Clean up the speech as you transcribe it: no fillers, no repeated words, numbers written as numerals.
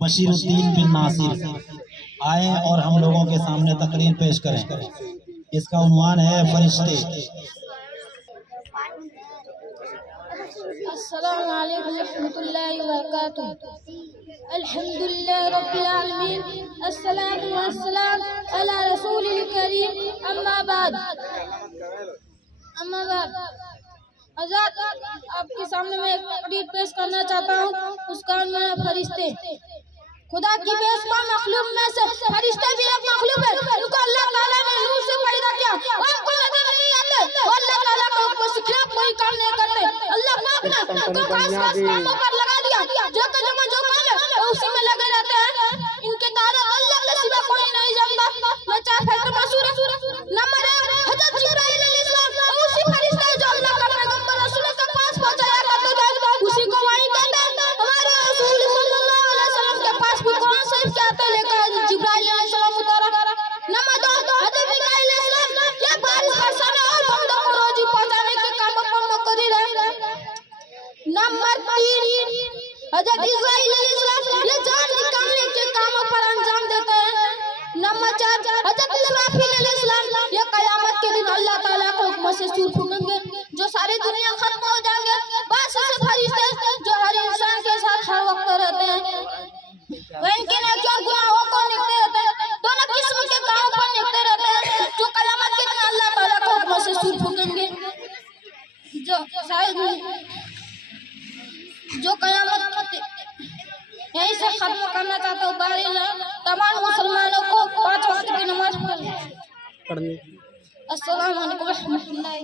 बशीरुद्दीन बिन नासिर आए और हम लोगों के सामने तकरीर पेश करें। इसका उन्वान है फरिश्ते। अस्सलामु अलैकुम रहमतुल्लाहि व बरकातुहू। अल्हम्दुलिल्लाहि रब्बिल आलमीन, अस्सलातु वस्सलाम अला रसूलिल करीम, अम्मा बाद। आजाद आपके सामने मैं एक तकरीर पेश करना चाहता हूँ। उसका नाम है फरिश्ते। खुदा की बेशुमार मखलूक में से फरिश्ते भी एक मखलूक है। उनको अल्लाह ताला ने नूर से पैदा किया। उनको नजर नहीं आते, वो अल्लाह ताला के हुक्म से खिलाफ कोई काम नहीं करते। अल्लाह पाक ने उनको खास कामों पर लगा दिया। जो काम है वो उसी में लगे रहते हैं। इनके तारे अल्लाह के सिवा कोई नहीं जानता। मैं चाहे फैक्टर मशहूर है। नंबर 1 हजरत जिब्राइल अलैहिस्सलाम, उसी फरिश्ते जो अल्लाह का पैगंबर रसूल के पास पहुंचाया करते थे, उसी को वही कहते हैं। हमारे रसूल सल्लल्लाहु अलैहि वसल्लम के पास भी कौन से आते लेकर जिब्राइल अलैहिस्सलाम उतारा। नंबर 2 हजरत मिकाईल अलैहिस्सलाम, ये बारिश बरसाने और बंदों को रोजी पहुंचाने के कामों पर मुकर्रर है। नंबर 3 हजरत इस्राईल अलैहिस्सलाम, ये जान निकालने के कामों पर अंजाम देते हैं। नंबर 4 हजरत इसराफील अलैहिस्सलाम, ये कयामत के दिन अल्लाह ताला के हुक्म से सूर फूकेंगे, जो सारी दुनिया खत्म हो जाएंगे। बस ऐसे फरिश्ते जो हर इंसान के साथ हर वक्त रहते हैं, वे इनके नेकियों और गुनाहों को निकलते रहते हैं। दोनों किस्म के कामों पर निकलते रहते हैं, जो कयामत के दिन अल्लाह ताला के हुक्म से सूर फूकेंगे, जो कयामत यहीं से खत्म करना चाहता हूँ। तमाम मुसलमानों को 5 वक्त की नमाज पढ़नी। अस्सलाम वालेकुम रहमतुल्लाहि।